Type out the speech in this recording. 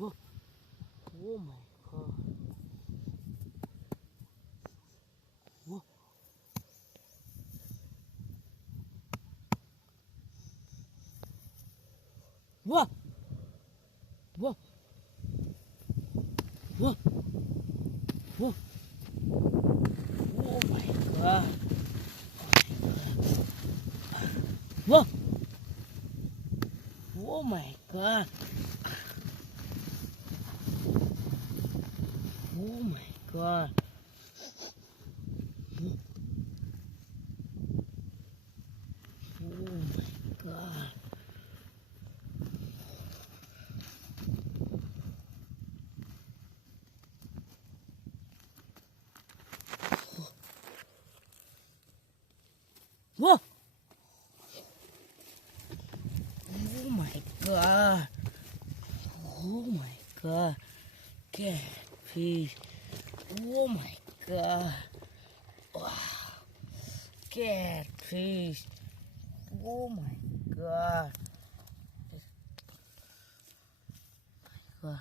Whoa. Oh my god. Whoa. Whoa. Whoa. Whoa. Whoa. Oh my god. Whoa. Oh my god. Oh my god. Oh my god. Whoa. Oh my god. Oh my god. Catfish. Oh my god. Wow. Catfish. Oh my god. Oh my god.